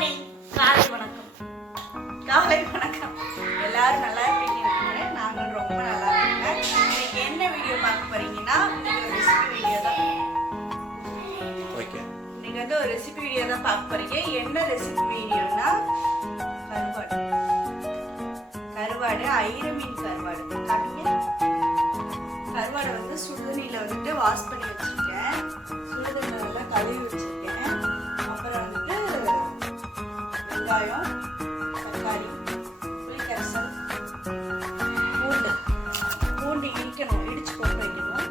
Morning, காலை வணக்கம். காலை வணக்கம். எல்லாரும் நல்லா இருக்கீங்க? நாங்கள் ரொம்ப நல்லா இருக்கோங்க. இன்னைக்கு என்ன வீடியோ பார்க்க போறீங்கன்னா, இன்னைக்கு ஒரு ரெசிபி வீடியோ தான். ஓகே. இன்னைக்கு வந்து ஒரு ரெசிபி வீடியோ தான் பார்க்க போறீங்க. என்ன ரெசிபி வீடியோனா கருவாடு. கருவாடு, ஐர மீன் கருவாடு. காட்டுங்க. கருவாடை வந்து சுடுதண்ணியில வந்துட்டு வாஷ் பண்ணி வச்சிருக்கேன். சுடுதண்ணில நல்லா கழுவி வச்சிருக்கேன். அப்புறம் வந்துட்டு வெங்காயம், தக்காளி, புளிக்கரைசல், பூண்டு இடிக்கணும், இடிச்சு போட்டு வைக்கணும்.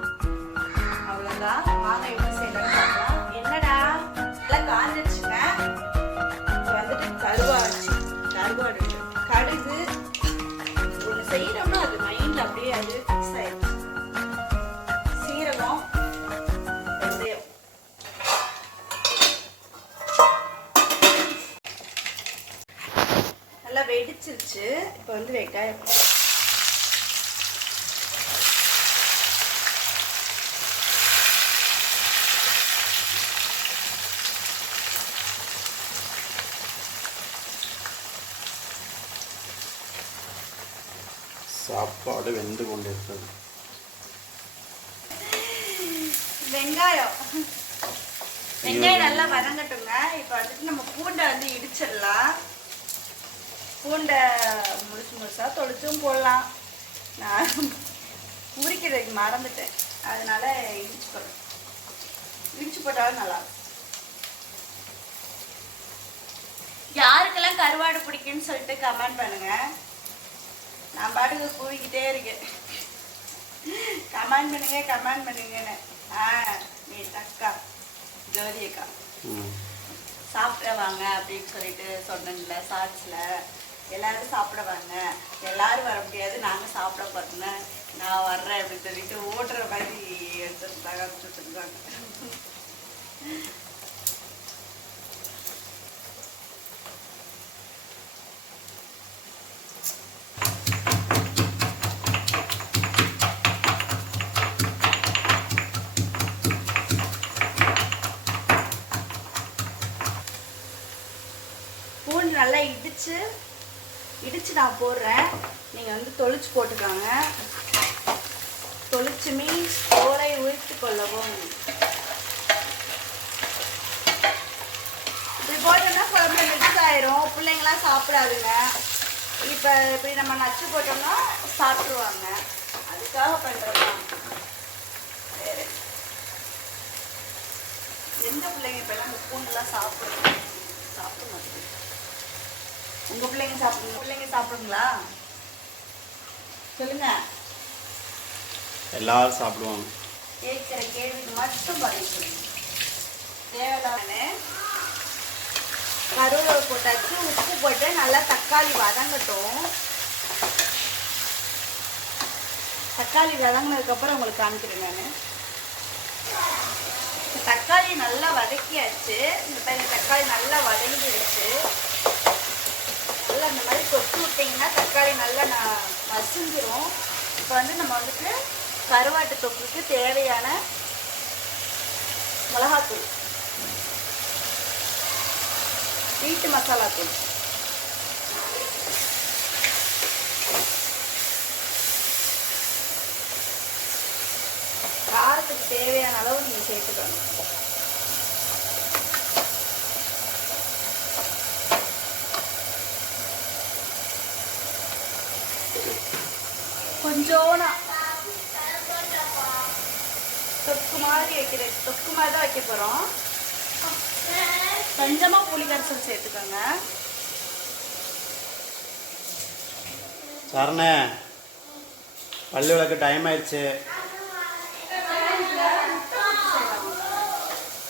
அவ்வளோதான். வாங்க எப்படி செய்யணும்னு பார்க்கலாம். என்னடா எல்லாம் காஞ்சிடுச்சுங்க. இப்போ வந்துட்டு கருவாடு கடுகு ஒன்று செய்யறோம்னா அது மைண்ட்ல அப்படியே அது ஃபிக்ஸ் ஆயிடுச்சு. சீரகம், வெந்தயம், நல்லா வெடிச்சிருச்சு. இப்போ வந்து வெங்காயம், சாப்பாடு வெந்து கொண்டிருக்கிறது. வெங்காயம் நல்லா வதங்கட்டுங்க. இப்போ வந்துட்டு நம்ம பூண்டை வந்து இடிச்சிடலாம். பூண்டை முழுசா தொளிச்சும் போடலாம். நான் உரிக்கிறதுக்கு மறந்துட்டேன், அதனால இடிச்சு போட்டாலும் நல்லா இருக்கும். யாருக்கெல்லாம் கருவாடு பிடிக்குன்னு சொல்லிட்டு கமெண்ட் பண்ணுங்க. நான் பாட்டுக்கு கூவிக்கிட்டே இருக்கேன். கமெண்ட் பண்ணுங்கன்னு. நீ அக்கா ஜோதி அக்கா சாப்பிட வாங்க அப்படின்னு சொல்லிட்டு சொன்னேன்ல ஷார்ட்ஸ்ல. எல்லாரும் சாப்பிட வாங்க, எல்லாரும் வர முடியாது, நாங்க சாப்பிட போறோம்னு நான் வர்றேன் அப்படின்னு சொல்லிட்டு ஓடுற மாதிரி எடுத்துருந்தாங்க. பூண்டு நல்லா இடிச்சு நான் போடுறேன். நீங்கள் வந்து தொளிச்சு போட்டுக்காங்க. தொளிச்சு மீன்ஸ் தோலை உரித்து கொள்ளவும். இப்படி போட்டோம்னா குழம்பு மிக்ஸ் ஆயிரும், பிள்ளைங்களாம் சாப்பிடாதுங்க. இப்போ இப்படி நம்ம நச்சு போட்டோம்னா சாப்பிட்ருவாங்க. அதுக்காக பண்ணுறோம். வேறு எந்த பிள்ளைங்க இப்போல்லாம் இந்த பூண்டுலாம் சாப்பிட மாட்டேங்குது. உங்க பிள்ளைங்க சாப்பிடுங்களா? சொல்லுங்க. எல்லாரும் சாப்பிடுவாங்க. கேட்கிற கேள்விக்கு மட்டும் பதில் சொல்லுங்க. தேவையில்லாம கருவேப்பிலை போட்டாச்சு, உப்பு போட்டு நல்லா தக்காளி வதங்கட்டும். தக்காளி வதங்கினதுக்கு அப்புறம் உங்களுக்கு காமிக்கிறேன் நான். தக்காளி நல்லா வதக்கியாச்சு. இந்த தக்காளி நல்லா வதங்கிடுச்சு. நல்லா அந்த மாதிரி கொத்து விட்டிங்கன்னா தக்காளி நல்லா மசிஞ்சிரும். இப்போ வந்து நம்ம வந்துட்டு கருவாட்டு தொக்குக்கு தேவையான மிளகாத்தூள், வீட்டு மசாலாத்தூள், காரத்துக்கு தேவையான அளவு நீங்கள் சேர்த்துக்கணும். கொஞ்சோனா தொக்கு மாதிரி தான் வைக்க போகிறோம். கொஞ்சமாக புளிக்கரைசல் சேர்த்துக்கோங்க. சரணே, பள்ளி விளக்கு டைம் ஆயிடுச்சு.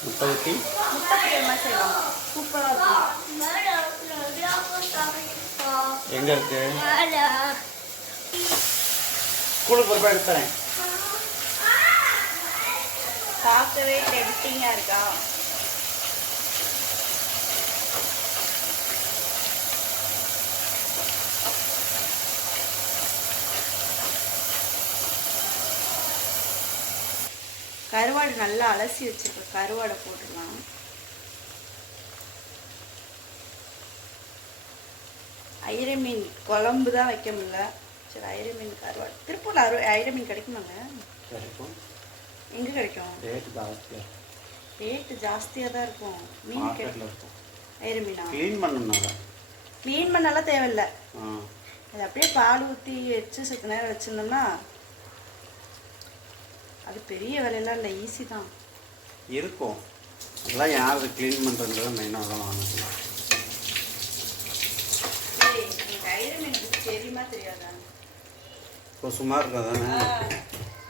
முட்டை செய்யலாம், சூப்பராக எங்க இருக்கு? ஸ்கூலுக்கு பொறுப்பாக எடுத்துறேன். பார்க்கவே டெம்டிங்காக இருக்கா? கருவாடு நல்லா அலசி வச்சிருக்க கருவாடை போட்டுடலாம். ஐர மீன் குழம்பு தான் வைக்க முடியல. சரி, ஐர மீன் கருவாடு. திருப்பூரில் ஐர மீன் கிடைக்குமாங்க? கிடைக்கும். எங்கே கிடைக்கும்? ரேட்டு ஜாஸ்தியாக தான் இருக்கும். மீன் கிடைக்கும். ஐர மீனா க்ளீன் பண்ணணும்னால க்ளீன் பண்ணலாம் தேவையில்லை. அது அப்படியே பால் ஊற்றி வச்சு சத்து நேரம் வச்சுருந்தோம்னா அது பெரிய வேலையெல்லாம் இல்லை, ஈஸி தான் இருக்கும். அதெல்லாம் யார் க்ளீன் பண்ணுறதுன்றத மெயினாக தான் வாங்கணும். ஐர மீன் தெரியுமா தெரியாதா? இப்போ சும்மா இருக்காதானே?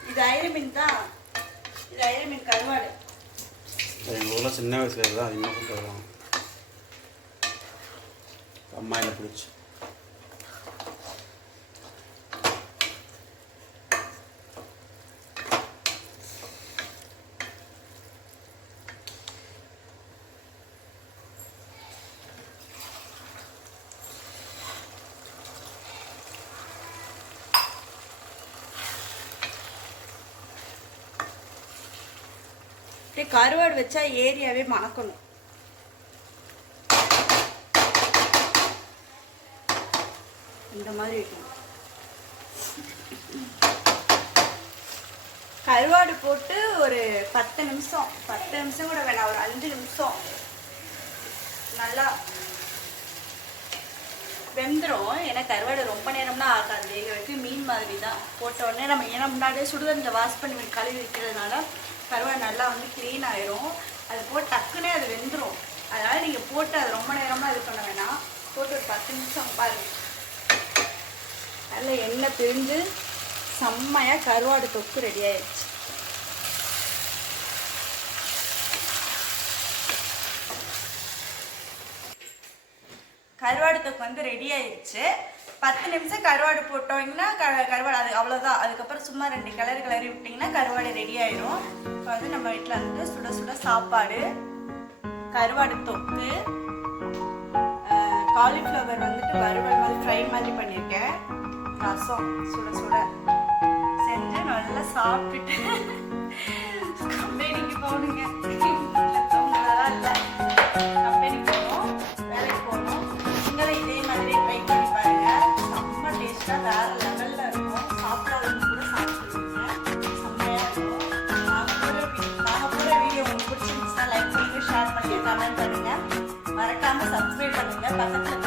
இது ஐர மீன் தான். இது ஐர மீன் கருவாடு. எங்கள் ஊரில் சின்ன வயசுல தான் அதிகமாக கொண்டு வருவாங்க. அம்மாயில் பிடிச்சி கருவாடு வச்சா ஏரியாவே மணக்கணும். இந்த மாதிரி இருக்கும். கருவாடு போட்டு ஒரு 10 நிமிஷம் கூட வேணாம், ஒரு 5 நிமிஷம் நல்லா வெந்துடும். ஏன்னா கருவாடு ரொம்ப நேரம்னா ஆகாது, வேக வைக்க மீன் மாதிரி தான். போட்ட உடனே நம்ம ஏன்னா முன்னாடியே சுடுதண்ணில் வாஷ் பண்ணி கழுவி வைக்கிறதுனால கருவாடு நல்லா வந்து க்ளீன் ஆயிரும். அது போட்டு டக்குன்னே அது வெந்துடும். அதனால் நீங்கள் போட்டு அது ரொம்ப நேரமாக இது பண்ண வேணாம். போட்டு ஒரு 10 நிமிஷம் பாருங்கள். நல்லா எண்ணெய் பிரிஞ்சு செம்மையாக கருவாடு தொக்கு ரெடி ஆயிடுச்சு. கருவாடு தொக்கு வந்து ரெடி ஆயிடுச்சு. 10 நிமிஷம் கருவாடு போட்டோங்கன்னா கருவாடு அது அவ்வளோதான். அதுக்கப்புறம் சும்மா 2 கிளறி விட்டிங்கன்னா கருவாடு ரெடி ஆயிரும். இப்போ வந்து நம்ம வீட்டில் வந்து சுட சுட சாப்பாடு, கருவாடு தொக்கு, காலிஃப்ளவர் வந்துட்டு வறுவல் மாதிரி ஃப்ரை மாதிரி பண்ணியிருக்கேன், ரசம் சுட சுட செஞ்சு நல்லா சாப்பிட்டுட்டு கம்பெனிக்கு போகணுங்க. தூங்கலாம் இல்லை, கம்பெனிக்கு போகணும், வேலைக்கு போகணும். நீங்களும் இதே மாதிரி ட்ரை பண்ணி பாருங்க. செம்ம டேஸ்ட்டாக வேறு லெவலில் இருக்கும். சாப்பிடாதவங்க கூட சாப்பிடுவீங்க, செம்மையாக இருக்கும். நாங்கள் போகிற வீடியோ உங்களுக்கு பிடிச்சிருந்துச்சுன்னா லைக் பண்ணுங்கள், ஷேர் பண்ணுங்கள், கமெண்ட் பண்ணுங்கள். மறக்காமல் சப்ஸ்கிரைப் பண்ணுங்கள். பக்கத்தில்